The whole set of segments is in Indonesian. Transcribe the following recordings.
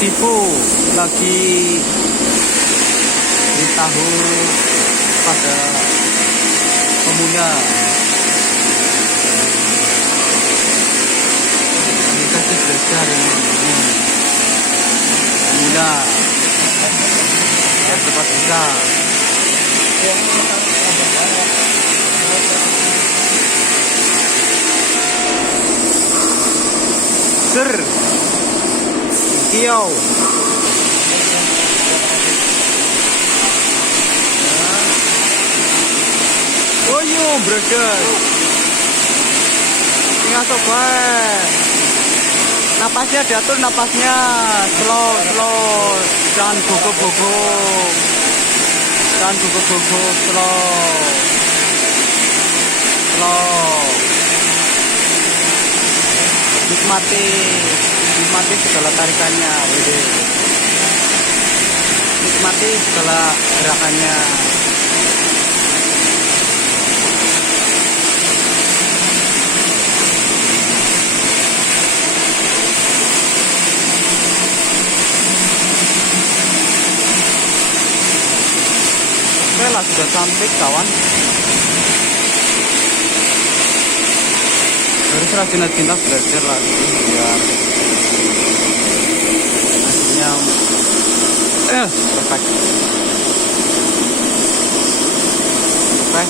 Sifu lagi beritahu pada pemuda kita sih belajar ini pemuda yang cepat bisa Sir Kiau oh yo brother tinggal coba napasnya diatur, napasnya slow jangan bogo slow nikmati segala tarikannya, nikmati segala gerakannya. Oke lah, sudah cantik kawan. Harus rajin-rajin belajar lagi biar hasilnya perfect. Oke,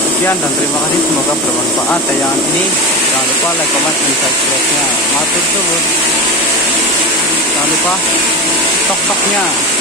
sekian dan terima kasih, semoga bermanfaat tayangan ini. Jangan lupa like, comment, dan subscribe-nya. Matur suwun. Jangan lupa tok-toknya.